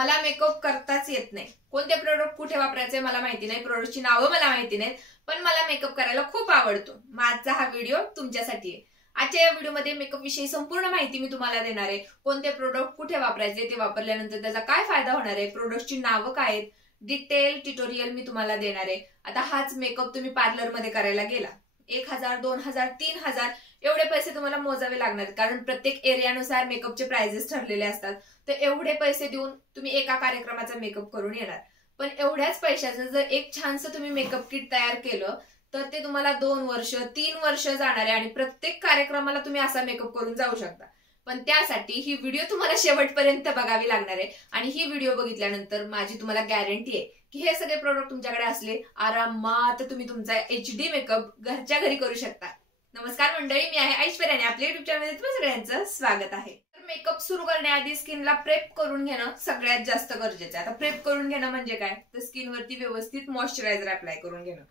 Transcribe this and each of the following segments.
मला मेकअप करताच येत नाही, कोणते प्रोडक्ट कुठे वापरायचे मला माहिती नाही, प्रोडक्टची नावं मला माहिती नाहीत, पण मला मेकअप करायला खूप आवडतो. माझा हा व्हिडिओ तुमच्यासाठी आहे. आजच्या या व्हिडिओमध्ये मेकअप विषयी संपूर्ण माहिती मी तुम्हाला देणार आहे. कोणते प्रोडक्ट कुठे वापरायचे, ते वापरल्यानंतर त्याचा काय फायदा होणार आहे, प्रोडक्टची नावं काय आहेत, डिटेल ट्युटोरियल मी तुम्हाला देणार आहे. आता हाच मेकअप तुम्ही पार्लरमध्ये करायला गेला, 1000, 2000, 3000 एवढे पैसे तुम्हाला मोजावे लागणार, कारण प्रत्येक एरियानुसार मेकअपचे प्राइजेस ठरलेले असतात. तर एवढे पैसे देऊन तुम्ही एका कार्यक्रमाचा मेकअप करून येणार. पण एवढ्याच पैशाचं जर एक छानसं तुम्ही मेकअप किट तयार केलं तर ते तुम्हाला 2 वर्ष 3 वर्ष जाणार आहे आणि प्रत्येक कार्यक्रमाला तुम्ही असा मेकअप करून जाऊ शकता. पण त्यासाठी ही व्हिडिओ तुम्हाला शेवटपर्यंत बघावी लागणार आहे. आणि ही व्हिडिओ बघितल्यानंतर माझी तुम्हाला गॅरंटी आहे की हे सगळे प्रोडक्ट तुमच्याकडे असले आरामात तुम्ही तुमचा HD मेकअप घरच्या घरी करू शकता. नमस्कार मंडळी, मी आहे ऐश्वर्या आणि आपल्या युट्यूब चॅनलमध्ये तुम्हा सगळ्यांचं स्वागत आहे. मेकअप सुरू करण्याआधी स्किनला प्रेप करून घेणं सगळ्यात जास्त गरजेचं आहे. आता प्रेप करून घेणं म्हणजे काय, तर स्किनवरती व्यवस्थित मॉइश्चरायझर अप्लाय करून घेणं.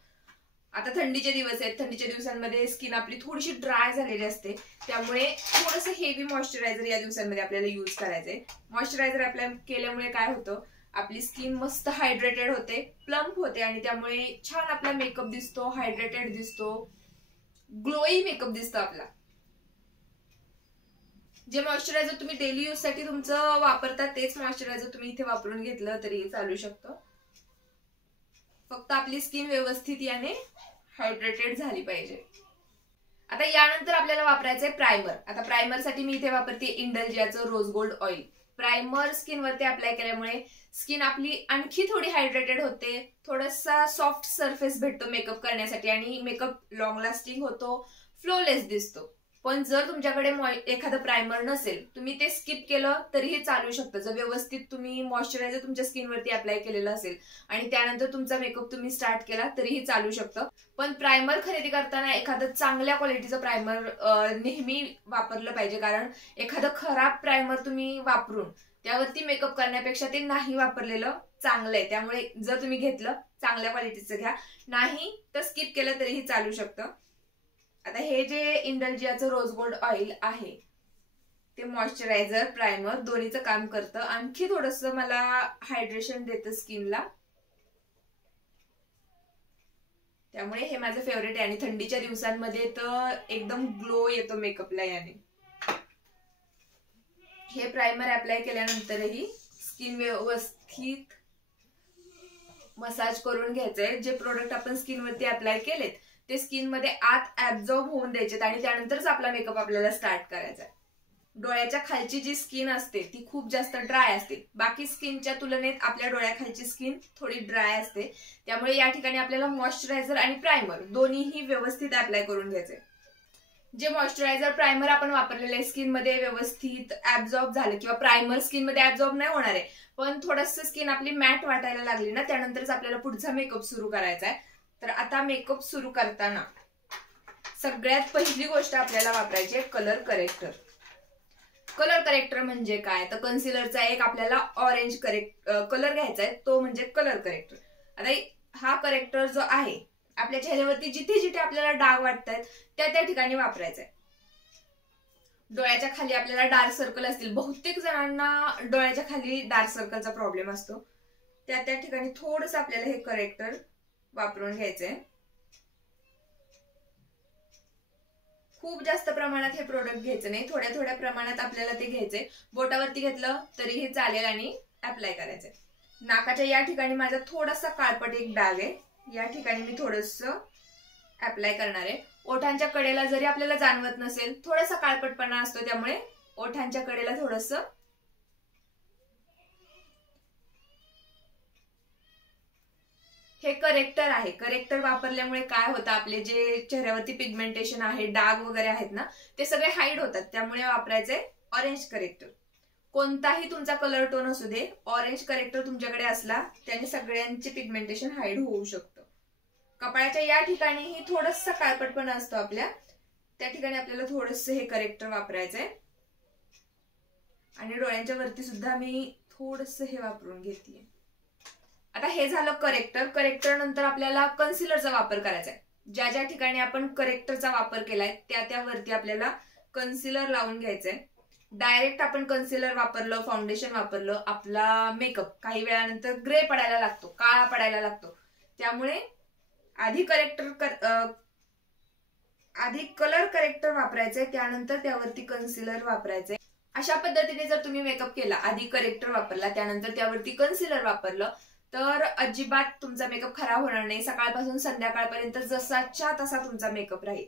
आता थंडीचे दिवस आहेत, थंडीच्या दिवसांमध्ये स्किन आपली थोडीशी ड्राय झालेली असते, त्यामुळे थोडंसं हेवी मॉइश्चरायझर या दिवसांमध्ये आपल्याला यूज करायचंय. मॉइश्चरायझर अप्लाय केल्यामुळे काय होतं, आपली स्किन मस्त हायड्रेटेड होते, प्लम्प होते आणि त्यामुळे छान आपला मेकअप दिसतो, हायड्रेटेड दिसतो, ग्लोई मेकअप दिसतो आपला. जे मॉइश्चरायझर तुम्ही डेली यूज साठी तुमचं वापरता तेच मॉइश्चरायझर तुम्ही इथे वापरून घेतलं तरी चालू शकतं. फक्त आपली स्किन व्यवस्थित याने हायड्रेटेड झाली पाहिजे. आता यानंतर आपल्याला वापरायचंय प्रायमर. आता प्रायमर साठी मी इथे वापरते इंडल्जियाचं रोज गोल्ड ऑइल. प्रायमर स्किनवरती अप्लाय केल्यामुळे स्किन आपली आणखी थोडी हायड्रेटेड होते, थोडासा सॉफ्ट सरफेस भेटतो मेकअप करण्यासाठी आणि मेकअप लॉंग लास्टिंग होतो, फ्लोलेस दिसतो. पण जर तुमच्याकडे एखादं प्रायमर नसेल, तुम्ही ते स्किप केलं तरीही चालू शकतं. जर व्यवस्थित तुम्ही मॉइश्चरायझर तुमच्या स्किनवरती अप्लाय केलेलं असेल आणि त्यानंतर तुमचा मेकअप तुम्ही स्टार्ट केला तरीही चालू शकतं. पण प्रायमर खरेदी करताना एखादं चांगल्या क्वालिटीचं प्रायमर नेहमी वापरलं पाहिजे, कारण एखादं खराब प्रायमर तुम्ही वापरून त्यावरती मेकअप करण्यापेक्षा ते नाही वापरलेलं चांगलं आहे. त्यामुळे जर तुम्ही घेतलं चांगल्या क्वालिटीचं घ्या, नाही तर स्किप केलं तरीही चालू शकतं. आता हे जे इंडल्जियाचं रोज गोल्ड ऑइल आहे ते मॉइश्चरायझर प्रायमर दोन्हीचं काम करतं. आणखी थोडंसं मला हायड्रेशन देतं स्किनला, त्यामुळे हे माझं फेवरेट आहे. आणि थंडीच्या दिवसांमध्ये तर एकदम ग्लो येतो मेकअपला याने. हे प्रायमर अप्लाय केल्यानंतरही स्किन व्यवस्थित मसाज करून घ्यायचंय. जे प्रोडक्ट आपण स्किनवरती अप्लाय केलेत ते स्किन मध्ये आत ऍब्झॉर्ब होऊन द्यायचे आणि त्यानंतरच आपला मेकअप आपल्याला स्टार्ट करायचा आहे. डोळ्याच्या खालची जी स्किन असते ती खूप जास्त ड्राय असते. बाकी स्किनच्या तुलनेत आपल्या डोळ्याखालची स्किन थोडी ड्राय असते, त्यामुळे या ठिकाणी आपल्याला मॉइश्चरायझर आणि प्रायमर दोन्हीही व्यवस्थित अप्लाय करून घ्यायचे. जे मॉइश्चरायझर प्रायमर आपण वापरलेले स्किन मध्ये व्यवस्थित ऍब्झॉर्ब झालं, किंवा प्रायमर स्किन मध्ये ऍब्झॉर्ब नाही होणार आहे पण थोडंसं स्किन आपली मॅट वाटायला लागली ना, त्यानंतरच आपल्याला पुढचा मेकअप सुरू करायचा आहे. तर आता मेकअप सुरू करताना सगळ्यात पहिली गोष्ट आपल्याला वापरायची आहे कलर करेक्टर. कलर करेक्टर म्हणजे काय, तर कन्सिलरचा एक आपल्याला ऑरेंज कलर घ्यायचा आहे, तो म्हणजे कलर करेक्टर. आता हा करेक्टर जो आहे आपल्या चेहऱ्यावरती जिथे जिथे आपल्याला डाग वाटतात त्या ठिकाणी वापरायचा आहे. डोळ्याच्या खाली आपल्याला डार्क सर्कल असतील, बहुतेक जणांना डोळ्याच्या खाली डार्क सर्कलचा प्रॉब्लेम असतो, त्या ठिकाणी थोडंसं आपल्याला हे करेक्टर वापरून घ्यायचंय. खूप जास्त प्रमाणात हे प्रोडक्ट घ्यायचं नाही, थोड्या थोड्या प्रमाणात आपल्याला ते घ्यायचंय. बोटावरती घेतलं तरीही चालेल आणि अप्लाय करायचंय. नाकाच्या या ठिकाणी माझा थोडासा काळपट एक डाग आहे, या ठिकाणी मी थोडंसं अप्लाय करणार आहे. ओठांच्या कडेला जरी आपल्याला जाणवत नसेल, थोडासा काळपटपणा असतो, त्यामुळे ओठांच्या कडेला थोडंसं हे करेक्टर आहे. करेक्टर वापरल्यामुळे काय होतं, आपले जे चेहऱ्यावरती पिगमेंटेशन आहे, डाग वगैरे आहेत ना, ते सगळे हाईड होतात. त्यामुळे वापरायचंय ऑरेंज करेक्टर. कोणताही तुमचा कलर टोन असू दे, ऑरेंज करेक्टर तुमच्याकडे असला त्याने सगळ्यांचे पिगमेंटेशन हाईड होऊ शकतं. कपाळाच्या या ठिकाणीही थोडंसं काळपटपणा असतो आपल्या, त्या ठिकाणी आपल्याला थोडंसं हे करेक्टर वापरायचंय. आणि डोळ्यांच्या वरती सुद्धा मी थोडंसं हे वापरून घेतलीये. आता हे झालं करेक्टर. करेक्टर नंतर आपल्याला कन्सिलरचा वापर करायचा आहे. ज्या ज्या ठिकाणी आपण करेक्टरचा वापर केलाय त्यावरती आपल्याला कन्सिलर लावून घ्यायचंय. डायरेक्ट आपण कन्सिलर वापरलं, फाउंडेशन वापरलं, आपला मेकअप काही वेळानंतर ग्रे पडायला लागतो, काळा पडायला लागतो. त्यामुळे आधी कलर करेक्टर वापरायचंय, त्यानंतर त्यावरती कन्सिलर वापरायचंय. अशा पद्धतीने जर तुम्ही मेकअप केला, आधी करेक्टर वापरला, त्यानंतर त्यावरती कन्सिलर वापरलं, तर अजिबात तुमचा मेकअप खराब होणार नाही. सकाळपासून संध्याकाळपर्यंत जसाच्या तसा तुमचा मेकअप राहील.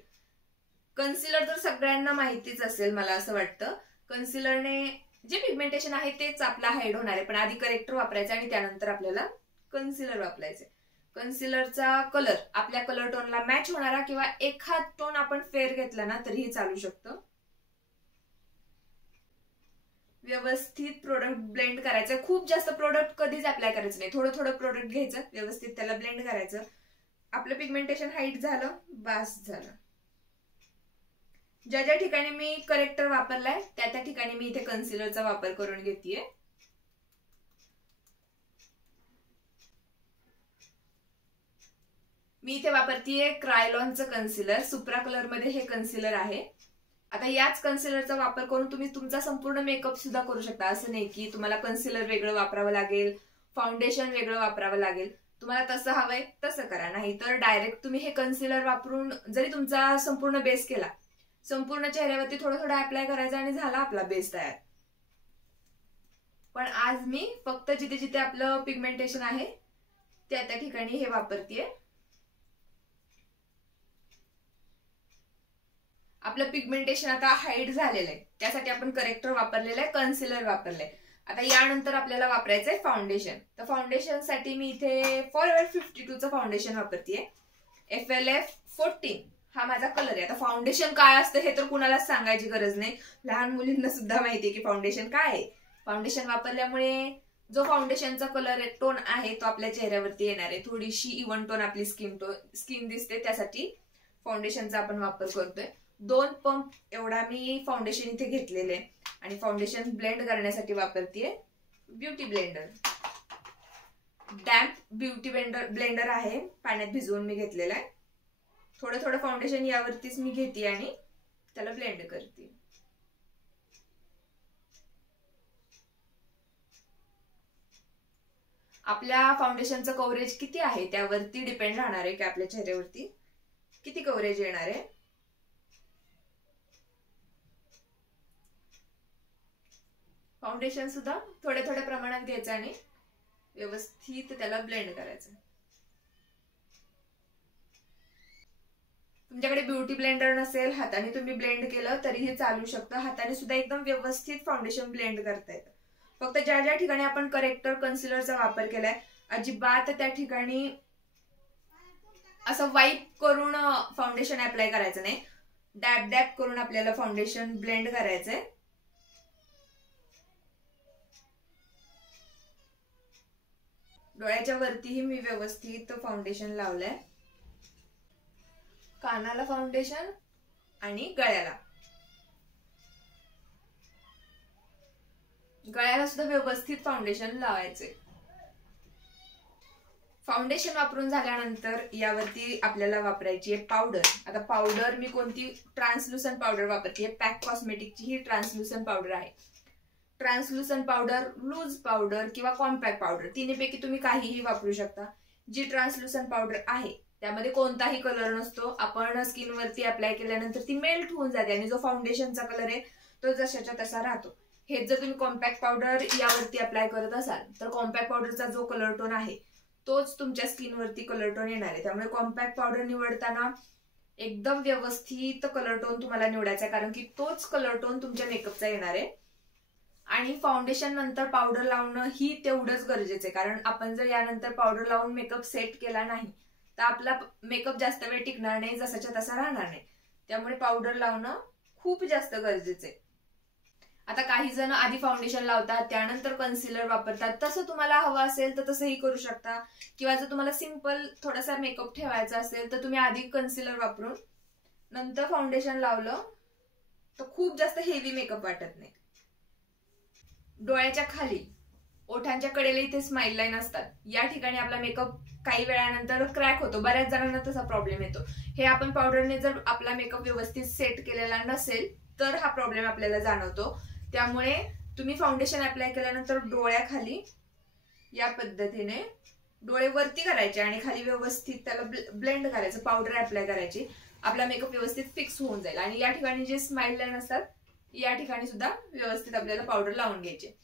कन्सिलर तर सगळ्यांना माहितीच असेल, मला असं वाटतं. कन्सिलरने जे पिगमेंटेशन आहे तेच आपला हाईड होणार आहे, पण आधी करेक्टर वापरायचं आणि त्यानंतर आपल्याला कन्सिलर वापरायचं. कन्सिलरचा कलर आपल्या कलर टोनला मॅच होणारा किंवा एखाद टोन आपण फेअर घेतला ना तरीही चालू शकतं. व्यवस्थित प्रोडक्ट ब्लेंड करायचं. खूप जास्त प्रोडक्ट कधीच अप्लाय करायचं नाही, थोडं थोडं प्रोडक्ट घ्यायचं, व्यवस्थित त्याला ब्लेंड करायचं. आपलं पिगमेंटेशन हाईट झालं, बास झालं. ज्या ज्या ठिकाणी मी करेक्टर वापरलाय त्या ठिकाणी मी इथे कन्सिलरचा वापर करून घेतेय. मी इथे वापरतीये क्रायलॉनचं कन्सिलर. सुप्रा कलर मध्ये हे कन्सिलर आहे. आता याच कन्सिलरचा वापर करून तुम्ही तुमचा संपूर्ण मेकअप सुद्धा करू शकता. असं नाही की तुम्हाला कन्सिलर वेगळं वापरावं लागेल, फाउंडेशन वेगळं वापरावं लागेल. तुम्हाला तसं हवंय तसं करा, नाही तर डायरेक्ट तुम्ही हे कन्सिलर वापरून जरी तुमचा संपूर्ण बेस केला, संपूर्ण चेहऱ्यावरती थोडं थोडं अप्लाय करायचं आणि झाला आपला बेस तयार. पण आज मी फक्त जिथे जिथे आपलं पिगमेंटेशन आहे त्या ठिकाणी हे वापरतेय. आपलं पिगमेंटेशन आता हाईड झालेलं आहे, त्यासाठी आपण करेक्टर वापरलेलं आहे, कन्सिलर वापरलंय. आता यानंतर आपल्याला वापरायचंय फाउंडेशन. तर फाउंडेशन साठी मी इथे फॉरएव्हर 52चं फाउंडेशन वापरतेय. FLF 14 हा माझा कलर आहे. आता फाउंडेशन काय असतं हे तर कुणालाच सांगायची गरज नाही, लहान मुलींना सुद्धा माहितीये की फाउंडेशन काय आहे. फाउंडेशन वापरल्यामुळे जो फाउंडेशनचा कलर टोन आहे तो आपल्या चेहऱ्यावरती येणार आहे. थोडीशी इव्हन टोन आपली स्किन दिसते, त्यासाठी फाउंडेशनचा आपण वापर करतोय. 2 पंप एवढा मी फाउंडेशन इथे घेतलेले आणि फाउंडेशन ब्लेंड करण्यासाठी वापरतेय beauty blender. Damp beauty blender आहे, पाण्यात भिजवून मी घेतलेला आहे. थोडं थोडं फाउंडेशन यावरतीच मी घेते आणि त्याला ब्लेंड करते. आपल्या फाउंडेशनचं कव्हरेज किती आहे त्यावरती डिपेंड राहणार आहे की आपल्या चेहऱ्यावरती किती कव्हरेज येणार आहे. फाउंडेशन सुद्धा थोड्या थोड्या प्रमाणात घ्यायचं आणि व्यवस्थित त्याला ब्लेंड करायचं. तुमच्याकडे ब्युटी ब्लेंडर नसेल, हाताने तुम्ही ब्लेंड केलं तरीही चालू शकतं. हाताने सुद्धा एकदम व्यवस्थित फाउंडेशन ब्लेंड करता येतं. फक्त ज्या ज्या ठिकाणी आपण करेक्टर कन्सिलरचा वापर केलाय अजिबात त्या ठिकाणी असं वाईप करून फाउंडेशन अप्लाय करायचं नाही. डॅब डॅब करून आपल्याला फाउंडेशन ब्लेंड करायचंय. डोळ्याच्या वरतीही मी व्यवस्थित फाउंडेशन लावलंय. कानाला फाउंडेशन आणि गळ्याला सुद्धा व्यवस्थित फाउंडेशन लावायचे. फाउंडेशन वापरून झाल्यानंतर यावरती आपल्याला वापरायची आहे पावडर. आता पावडर मी कोणती ट्रान्सलुसंट पावडर वापरते, पॅक कॉस्मेटिकची ही ट्रान्सलुसंट पावडर आहे. ट्रान्सलुसंट पावडर, लूज पावडर किंवा कॉम्पॅक्ट पावडर तिन्हीपैकी तुम्ही काहीही वापरू शकता. जी ट्रान्सलुसंट पावडर आहे त्यामध्ये कोणताही कलर नसतो. आपण स्किनवरती अप्लाय केल्यानंतर ती मेल्ट होऊन जाते आणि जो फाउंडेशनचा कलर आहे तो जशाच्या तसा राहतो. हेच जर तुम्ही कॉम्पॅक्ट पावडर यावरती अप्लाय करत असाल तर कॉम्पॅक्ट पावडरचा जो कलर टोन आहे तोच तुमच्या स्किनवरती कलर टोन येणार आहे. त्यामुळे कॉम्पॅक्ट पावडर निवडताना एकदम व्यवस्थित कलर टोन तुम्हाला निवडायचा, कारण की तोच कलर टोन तुमच्या मेकअपचा येणार आहे. आणि फाउंडेशन नंतर पावडर लावणं ही तेवढंच गरजेचं आहे, कारण आपण जर यानंतर पावडर लावून मेकअप सेट केला नाही तर आपला मेकअप जास्त वेळ टिकणार नाही, जसाच्या तसा राहणार नाही. त्यामुळे पावडर लावणं खूप जास्त गरजेचं आहे. आता काही जण आधी फाउंडेशन लावतात त्यानंतर कन्सिलर वापरतात. तसं तुम्हाला हवं असेल तर तसंही करू शकता, किंवा जर तुम्हाला सिंपल थोडासा मेकअप ठेवायचा असेल तर तुम्ही आधी कन्सिलर वापरून नंतर फाउंडेशन लावलं तर खूप जास्त हेवी मेकअप वाटत नाही. डोळ्याच्या खाली ओठांच्या कडेला इथे स्माइल लाईन असतात, या ठिकाणी आपला मेकअप काही वेळानंतर क्रॅक होतो. बऱ्याच जणांना तसा प्रॉब्लेम येतो. हे आपण पावडरने जर आपला मेकअप व्यवस्थित सेट केलेला नसेल तर हा प्रॉब्लेम आपल्याला जाणवतो. त्यामुळे तुम्ही फाउंडेशन अप्लाय केल्यानंतर डोळ्याखाली या पद्धतीने डोळे वरती करायचे आणि खाली व्यवस्थित त्याला ब्लेंड करायचं, पावडर अप्लाय करायची. आपला मेकअप व्यवस्थित फिक्स होऊन जाईल. आणि या ठिकाणी जे स्माइल लाईन असतात या ठिकाणी सुद्धा व्यवस्थित आपल्याला पावडर लावून घ्यायचे.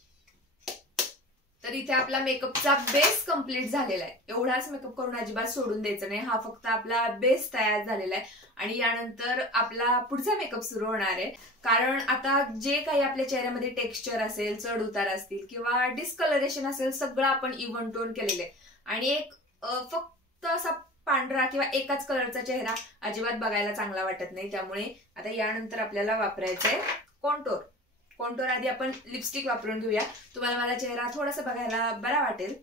तर इथे आपला मेकअपचा बेस कम्प्लीट झालेला आहे. एवढाच मेकअप करून अजिबात सोडून द्यायचं नाही. हा फक्त आपला बेस तयार झालेला आहे आणि यानंतर आपला पुढचा मेकअप सुरू होणार आहे. कारण आता जे काही आपल्या चेहऱ्यामध्ये टेक्स्चर असेल, चढ उतार असतील किंवा डिस्कलरेशन असेल, सगळं आपण इव्हन टोन केलेलं आहे. आणि एक फक्त असा पांढरा किंवा एकाच कलरचा चेहरा अजिबात बघायला चांगला वाटत नाही. त्यामुळे आता यानंतर आपल्याला वापरायचंय कॉन्टोर. कॉन्टोर आधी आपण लिपस्टिक वापरून घेऊया. तुम्हाला माझा चेहरा थोडासा बघायला बरा वाटेल.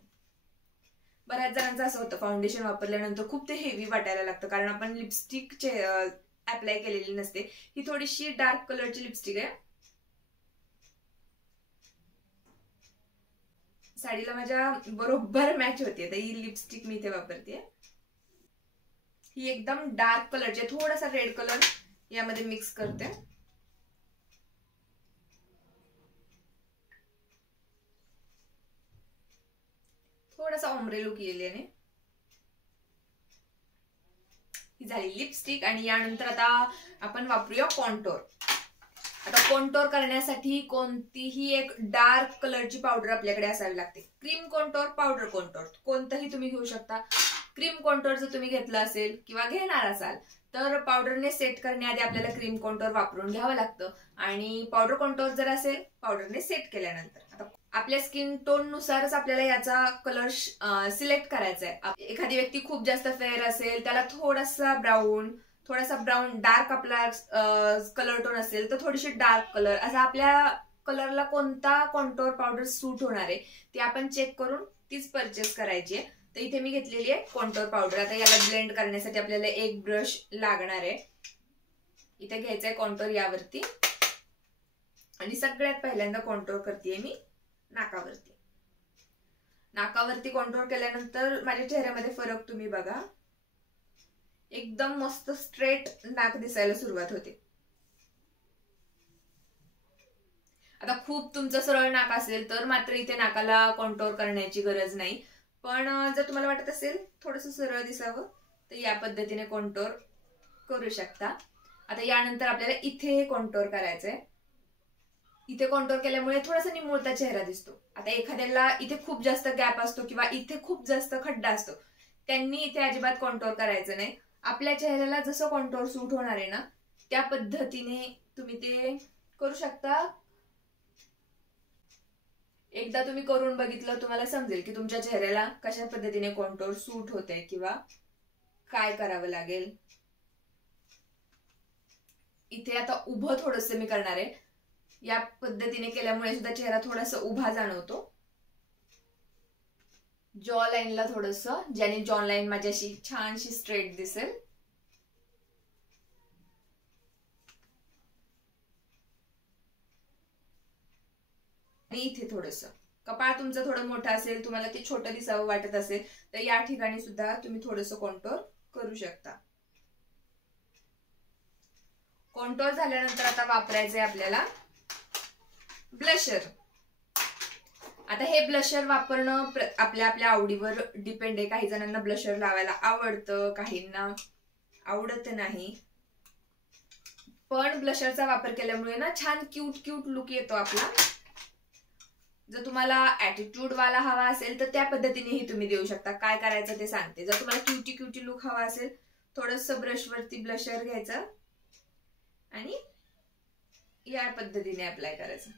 बऱ्याच जणांचं असं होतं फाउंडेशन वापरल्यानंतर खूप ते हेवी वाटायला लागतं, कारण आपण लिपस्टिक अप्लाय केलेली नसते. ही थोडीशी डार्क कलरची लिपस्टिक आहे. साडीला माझ्या बरोबर मॅच होते. तर ही लिपस्टिक मी इथे वापरते. ही एकदम डार्क कलरची आहे. थोडासा रेड कलर यामध्ये मिक्स करते. थोडासा ओम्ब्रे लुक येईल याने. ही झाली लिपस्टिक. आणि यानंतर आता आपण वापरूया कॉन्टोर. आता कॉन्टोर करण्यासाठी कोणतीही एक डार्क कलरची पावडर आपल्याकडे असावी लागते. क्रीम कॉन्टोर, पावडर कॉन्टोर कोणतंही तुम्ही घेऊ शकता. क्रीम कॉन्टोर जर तुम्ही घेतला असेल किंवा घेणार असाल तर पावडरने सेट करण्याआधी आपल्याला क्रीम कॉन्टोर वापरून घ्यावं लागतं. आणि पावडर कॉन्टोर जर असेल पावडरने सेट केल्यानंतर. आता आपल्या स्किन टोन नुसारच आपल्याला याचा कलर सिलेक्ट करायचा आहे. एखादी व्यक्ती खूप जास्त फेअर असेल, त्याला थोडासा ब्राऊन डार्क आपला कलर टोन असेल तर थोडीशी डार्क कलर, असा आपल्या कलरला कोणता कॉन्टोर पावडर सूट होणार आहे ते आपण चेक करून तीच परचेस करायची आहे. तर इथे मी घेतलेली आहे कॉन्टोर पावडर. आता याला ब्लेंड करण्यासाठी आपल्याला एक ब्रश लागणार आहे. इथे घ्यायचा आहे कॉन्टोर यावरती. आणि सगळ्यात पहिल्यांदा कॉन्टोर करतेय मी नाकावरती. नाकावरती कॉन्टोर केल्यानंतर माझ्या चेहऱ्यामध्ये फरक तुम्ही बघा. एकदम मस्त स्ट्रेट नाक दिसायला सुरुवात होते. आता खूप तुमचं सरळ नाक असेल तर मात्र इथे नाकाला कॉन्टोर करण्याची गरज नाही. पण जर तुम्हाला वाटत असेल थोडंसं सरळ दिसावं तर या पद्धतीने कॉन्टोर करू शकता. आता यानंतर आपल्याला इथे कॉन्टोर करायचंय. इथे कॉन्टोर केल्यामुळे थोडासा निमुळता चेहरा दिसतो. आता एखाद्याला इथे खूप जास्त गॅप असतो किंवा इथे खूप जास्त खड्डा असतो, त्यांनी इथे अजिबात कॉन्टोर करायचं नाही. आपल्या चेहऱ्याला जसं कॉन्टोर सूट होणार आहे ना त्या पद्धतीने तुम्ही ते करू शकता. एकदा तुम्ही करून बघितलं तुम्हाला समजेल की तुमच्या चेहऱ्याला कशा पद्धतीने कॉन्टोर सूट होते किंवा काय करावं लागेल. इथे आता उभं थोडंसं मी करणार आहे. या पद्धतीने केल्यामुळे सुद्धा चेहरा थोडासा उभा जाणवतो. जॉ लाईनला थोडंसं, ज्याने जॉ लाईन माझी अशी छानशी स्ट्रेट दिसेल. आणि इथे थोडंसं कपाळ तुमचं थोडं मोठं असेल, तुम्हाला ते छोटं दिसावं वाटत असेल तर या ठिकाणी सुद्धा तुम्ही थोडंसं कॉन्टोर करू शकता. कॉन्टोर झाल्यानंतर आता वापरायचंय आपल्याला ब्लशर. आता हे ब्लशर वापरणं आपल्या आपल्या आवडीवर डिपेंड आहे. काही जणांना ब्लशर लावायला आवडतं, काहींना आवडत नाही. पण ब्लशरचा वापर केल्यामुळे ना छान क्यूट लुक येतो आपला. जर तुम्हाला ऍटिट्यूड वाला हवा असेल तर त्या पद्धतीनेही तुम्ही देऊ शकता. काय करायचं ते सांगते. जर तुम्हाला क्यूटी लुक हवा असेल, थोडंसं ब्रशवरती ब्लशर घ्यायचं आणि या पद्धतीने अप्लाय करायचं.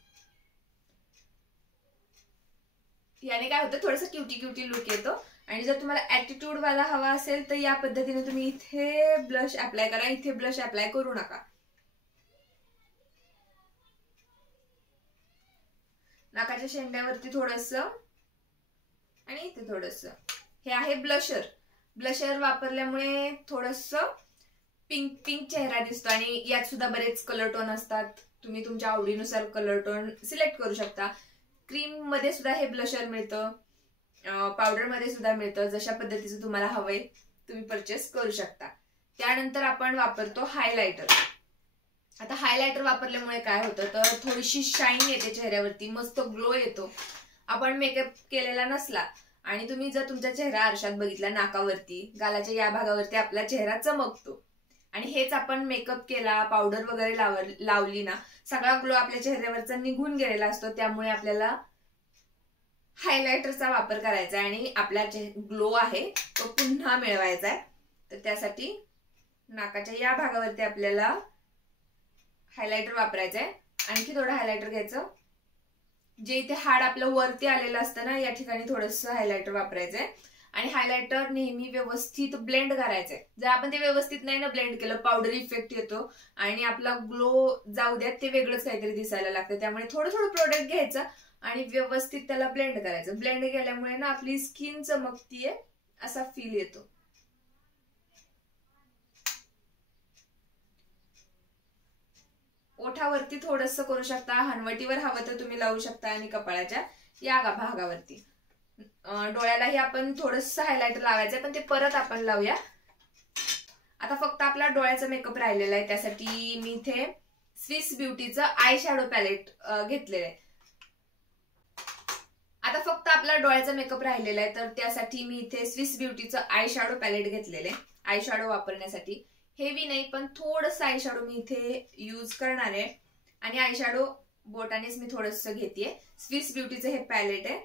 याने काय होतं, थोडंसं क्यूटी लुक येतो. आणि जर तुम्हाला ऍटिट्यूड वाला हवा असेल तर या पद्धतीने तुम्ही इथे ब्लश अप्लाय करा. इथे ब्लश अप्लाय करू नका. नाकाच्या शेंड्यावरती थोडंसं आणि इथे थोडंसं. हे आहे ब्लशर. ब्लशर वापरल्यामुळे थोडंसं पिंक चेहरा दिसतो. आणि यात सुद्धा बरेच कलर टोन असतात. तुम्ही तुमच्या आवडीनुसार कलर टोन सिलेक्ट करू शकता. क्रीम मध्ये सुद्धा हे ब्लशर मिळतं, पावडर मध्ये सुद्धा मिळतं. जशा पद्धतीचं तुम्हाला हवंय तुम्ही परचेस करू शकता. त्यानंतर आपण वापरतो हायलायटर. आता हायलायटर वापरल्यामुळे काय होतं तर थोडीशी शाईन येते चेहऱ्यावरती, मस्त ग्लो येतो. आपण मेकअप केलेला नसला आणि तुम्ही जर तुमचा चेहरा आरशात बघितला, नाकावरती, गालाच्या या भागावरती आपला चेहरा चमकतो. आणि हेच आपण मेकअप केला, पावडर वगैरे लावली ना, सगळा ग्लो आपल्या चेहऱ्यावरचा निघून गेलेला असतो. त्यामुळे आपल्याला हायलायटरचा वापर करायचा आणि आपला जे ग्लो आहे तो पुन्हा मिळवायचा आहे. तर त्यासाठी नाकाच्या या भागावरती आपल्याला हायलायटर वापरायचं आहे. आणखी थोडं हायलायटर घ्यायचं, जे इथे हाड आपलं वरती आलेलं असतं ना, या ठिकाणी थोडंसं हायलायटर वापरायचंय. आणि हायलायटर नेहमी व्यवस्थित ब्लेंड करायचंय. जर आपण ते व्यवस्थित नाही ना ब्लेंड केलं, पावडर इफेक्ट येतो आणि आपला ग्लो जाऊ द्या ते वेगळंच काहीतरी दिसायला लागतं. त्यामुळे थोडं थोडं प्रोडक्ट घ्यायचं आणि व्यवस्थित त्याला ब्लेंड करायचं. ब्लेंड केल्यामुळे ना आपली स्किन चमकतीये असा फील येतो. ओठावरती थोडंसं करू शकता, हनवटीवर हवं तर तुम्ही लावू शकता आणि कपाळाच्या या भागावरती. डोळ्यालाही आपण थोडंसं हायलायटर लावायचं, पण ते परत आपण लावूया. आता फक्त आपला डोळ्याचा मेकअप राहिलेला आहे. त्यासाठी मी इथे स्विस ब्युटीचं आय शॅडो पॅलेट घेतलेलं आहे. आता फक्त आपला डोळ्याचा मेकअप राहिलेला आहे, तर त्यासाठी मी इथे स्विस ब्युटीचं आय शॅडो पॅलेट घेतलेलं आहे. आय शॅडो वापरण्यासाठी हेवी नाही, पण थोडंसं आय शॅडो मी इथे यूज करणार आहे. आणि आय शॅडो बोटानेच मी थोडंसं घेतेय. स्विस ब्युटीचं हे पॅलेट आहे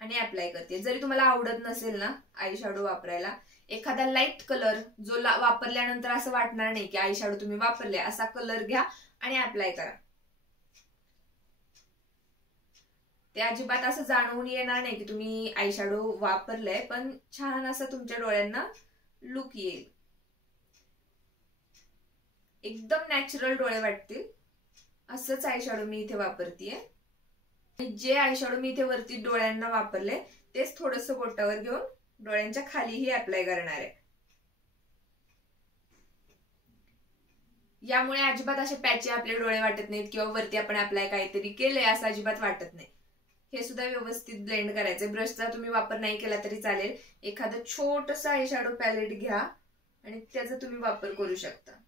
आणि अप्लाय करते. जरी तुम्हाला आवडत नसेल ना आय शॅडो वापरायला, एखादा लाईट कलर जो वापरल्यानंतर असं वाटणार नाही की आय शॅडो तुम्ही वापरले, असा कलर घ्या आणि अप्लाय करा. ते अजिबात असं जाणवून येणार नाही की तुम्ही आय शॅडो वापरलंय, पण छान असं तुमच्या डोळ्यांना लुक येईल. एकदम नॅचरल डोळे वाटतील असंच आय शॅडो मी इथे वापरतीये. जे आय शॅडो मी इथे वरती डोळ्यांना वापरले तेच थोडंसं बोटावर घेऊन डोळ्यांच्या खालीही अप्लाय करणार आहे. यामुळे अजिबात असे पॅची आपले डोळे वाटत नाहीत किंवा वरती आपण अप्लाय काहीतरी केलंय असं अजिबात वाटत नाही. हे सुद्धा व्यवस्थित ब्लेंड करायचंय. ब्रशचा तुम्ही वापर नाही केला तरी चालेल. एखादं छोटंसं आय शॅडो पॅलेट घ्या आणि त्याचा तुम्ही वापर करू शकता.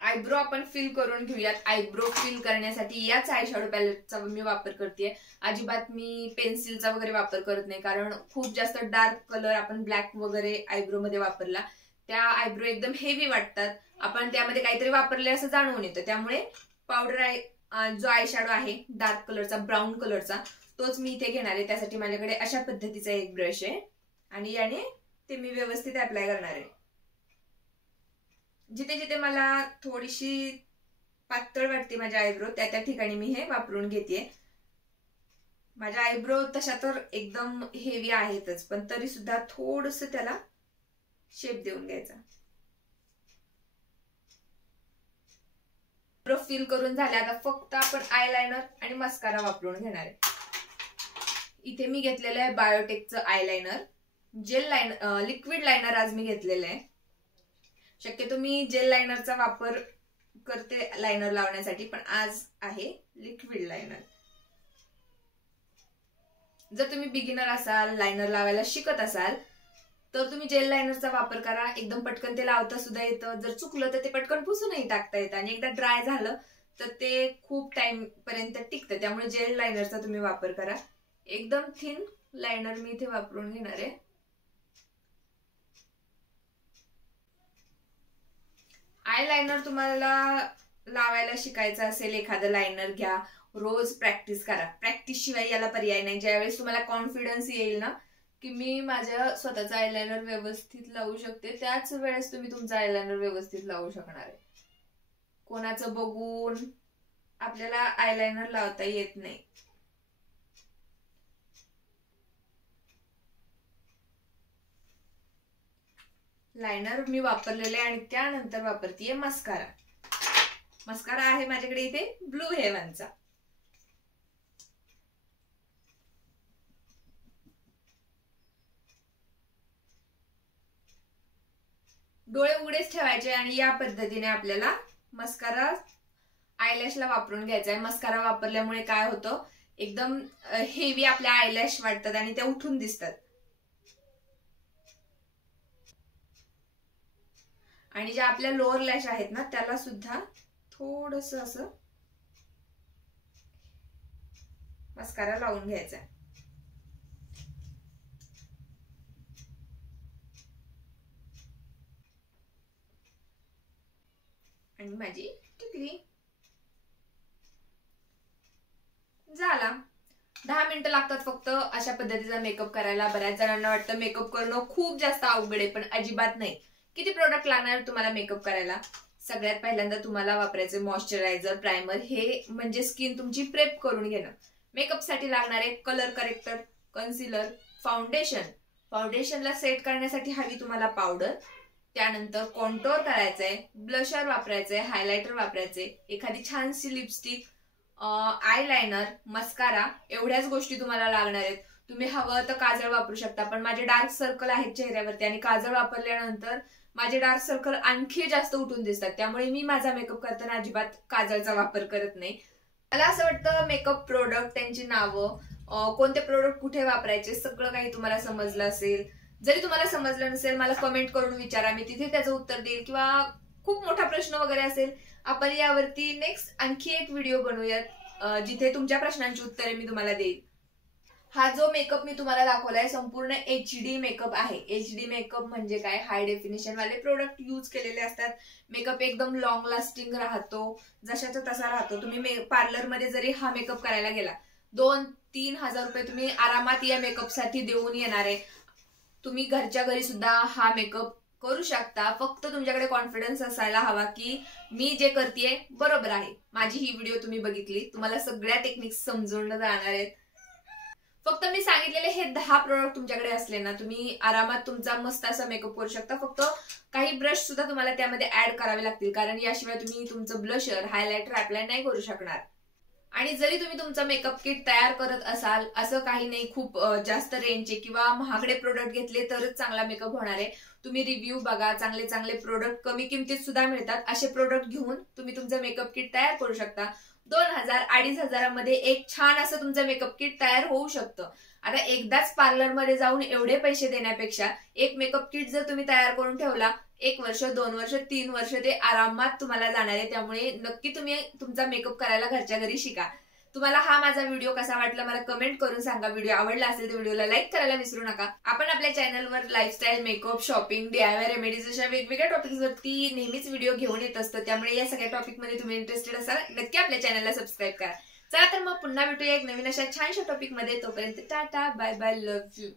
आयब्रो आपण फिल करून घेऊयात. आयब्रो फिल करण्यासाठी याच आय शॅडो पॅलेटचा मी वापर करते. अजिबात मी पेन्सिलचा वगैरे वापर करत नाही, कारण खूप जास्त डार्क कलर आपण ब्लॅक वगैरे आयब्रो मध्ये वापरला त्या आयब्रो एकदम हेवी वाटतात. आपण त्यामध्ये काहीतरी वापरले असं जाणवून येतं. त्यामुळे पावडर जो आय शॅडो आहे डार्क कलरचा, ब्राऊन कलरचा, तोच मी इथे घेणार आहे. त्यासाठी माझ्याकडे अशा पद्धतीचा एक ब्रश आहे आणि याने ते मी व्यवस्थित अप्लाय करणार आहे. जिथे जिथे मला थोडीशी पातळ वाटते माझ्या आयब्रो त्या ठिकाणी मी हे वापरून घेते. माझ्या आयब्रो तशा तर एकदम हेवी आहेतच, पण तरी सुद्धा थोडस त्याला शेप देऊन घ्यायचा. आयब्रो फिल करून झाले. आता फक्त आपण आयलायनर आणि मस्कारा वापरून घेणार आहे. इथे मी घेतलेलं आहे बायोटेकचं eyeliner. Gel liner, liquid liner आज मी घेतलेलं आहे. शक्यतो मी जेल लायनरचा वापर करते लायनर लावण्यासाठी, पण आज आहे लिक्विड लायनर. जर तुम्ही बिगिनर असाल, लायनर लावायला शिकत असाल, तर तुम्ही जेल लायनरचा वापर करा. एकदम पटकन ते लावता सुद्धा येतं. जर चुकलं तर ते पटकन पुसूनही टाकता येतं आणि एकदा ड्राय झालं तर ते खूप टाइम पर्यंत टिकतं. त्यामुळे जेल लायनरचा तुम्ही वापर करा. एकदम थिन लायनर मी इथे वापरून घेणार आहे. आय लायनर तुम्हाला लावायला शिकायचं असेल, एखादं लायनर घ्या, रोज प्रॅक्टिस करा. प्रॅक्टिस शिवाय याला पर्याय नाही. ज्यावेळेस तुम्हाला कॉन्फिडन्स येईल ना की मी माझ्या स्वतःचा आयलायनर व्यवस्थित लावू शकते, त्याच वेळेस तुम्ही तुमचा आयलायनर व्यवस्थित लावू शकणार आहे. कोणाचं बघून आपल्याला आयलायनर लावता येत नाही. लायनर मी वापरलेले आणि त्यानंतर वापरतीये मस्कारा. मस्कारा आहे माझ्याकडे इथे ब्लू हेवनचा. डोळे उघडेच ठेवायचे आणि या पद्धतीने आपल्याला मस्कारा आयलॅशला वापरून घ्यायचा आहे. मस्कारा वापरल्यामुळे काय होतं, एकदम हेवी आपल्या आयलॅश वाटतात आणि त्या उठून दिसतात. आणि ज्या आपल्या लोअर लॅश आहेत ना त्याला सुद्धा थोडंसं असं मस्कारा लावून घ्यायचा आहे. आणि माझी टिकली झाला. 10 मिनिटं लागतात फक्त अशा पद्धतीचा मेकअप करायला. बऱ्याच जणांना वाटतं मेकअप करणं खूप जास्त अवघड आहे, पण अजिबात नाही. किती प्रोडक्ट लागणार तुम्हाला मेकअप करायला? सगळ्यात पहिल्यांदा तुम्हाला वापरायचे मॉइश्चरायझर, प्रायमर. हे म्हणजे स्किन तुमची प्रेप करून घेणं. मेकअप साठी लागणारे कलर करेक्टर, कन्सिलर, फाउंडेशन. फाउंडेशनला सेट करण्यासाठी हवी तुम्हाला पावडर. त्यानंतर कॉन्टोर करायचंय, ब्लशर वापरायचंय, हायलायटर वापरायचे, एखादी छानशी लिपस्टिक, आयलायनर, मस्कारा. एवढ्याच गोष्टी तुम्हाला लागणार आहेत. तुम्ही हवं तर काजळ वापरू शकता, पण माझे डार्क सर्कल आहेत चेहऱ्यावरती आणि काजळ वापरल्यानंतर माझे डार्क सर्कल आणखी जास्त उठून दिसतात. त्यामुळे मी माझा मेकअप करताना अजिबात काजळचा वापर करत नाही. मला असं वाटतं मेकअप प्रोडक्ट, त्यांची नावं, कोणते प्रोडक्ट कुठे वापरायचे, सगळं काही तुम्हाला समजलं असेल. जरी तुम्हाला समजलं नसेल मला कमेंट करून विचारा, मी तिथे त्याचं उत्तर देईल. किंवा खूप मोठा प्रश्न वगैरे असेल, आपण यावरती नेक्स्ट आणखी एक व्हिडिओ बनवूयात जिथे तुमच्या प्रश्नांची उत्तरे मी तुम्हाला देईल. हा जो मेकअप मी तुम्हाला दाखवलाय संपूर्ण HD मेकअप आहे. HD मेकअप म्हणजे काय? हाय डेफिनेशन वाले प्रोडक्ट यूज केलेले असतात. मेकअप एकदम लॉंग लास्टिंग राहतो, जशाचा तसा राहतो. तुम्ही पार्लरमध्ये जरी हा मेकअप करायला गेला 2-3 हजार रुपये तुम्ही आरामात या मेकअप साठी देऊन येणार आहे. तुम्ही घरच्या घरी सुद्धा हा मेकअप करू शकता. फक्त तुमच्याकडे कॉन्फिडन्स असायला हवा की मी जे करतेय बरोबर आहे. माझी ही व्हिडिओ तुम्ही बघितली, तुम्हाला सगळ्या टेक्निक्स समजून जाणार आहेत. फक्त मी सांगितलेले हे 10 प्रोडक्ट तुमच्याकडे असले ना, तुम्ही आरामात तुमचा मस्त असा मेकअप करू शकता. फक्त काही ब्रश सुद्धा तुम्हाला त्यामध्ये ऍड करावे लागतील, कारण याशिवाय तुम्ही तुमचं ब्लशर, हायलायटर अप्लाय नाही करू शकणार. आणि जरी तुम्ही तुमचं मेकअप किट तयार करत असाल, असं काही नाही खूप जास्त रेंजचे किंवा महागडे प्रोडक्ट घेतले तरच चांगला मेकअप होणार आहे. तुम्ही रिव्ह्यू बघा, चांगले चांगले प्रोडक्ट कमी किमतीत सुद्धा मिळतात. असे प्रोडक्ट घेऊन तुम्ही तुमचं मेकअप किट तयार करू शकता. 2000-2500 हजारामध्ये एक छान असं तुमचं मेकअप किट तयार होऊ शकतं. आता एकदाच पार्लरमध्ये जाऊन एवढे पैसे देण्यापेक्षा एक मेकअप किट जर तुम्ही तयार करून ठेवला, 1 वर्ष, 2 वर्ष, 3 वर्ष ते आरामात तुम्हाला जाणार आहे. त्यामुळे नक्की तुम्ही तुमचा मेकअप करायला घरच्या घरी शिका. तुम्हाला हा माझा व्हिडिओ कसा वाटला मला कमेंट करून सांगा. व्हिडिओ आवडला असेल तर व्हिडिओला लाईक करायला विसरू नका. आपण आपल्या चॅनलवर lifestyle, makeup, shopping, DIY remedies अशा वेगवेगळ्या टॉपिक्सवरती नेहमीच व्हिडिओ घेऊन येत असतो. त्यामुळे या सगळ्या टॉपिकमध्ये तुम्ही इंटरेस्टेड असाल नक्की आपल्या चॅनलला सबस्क्राईब करा. चला तर मग पुन्हा भेटूया एक नवीन अशा छानशा टॉपिकमध्ये. तोपर्यंत tata, bye bye, love you.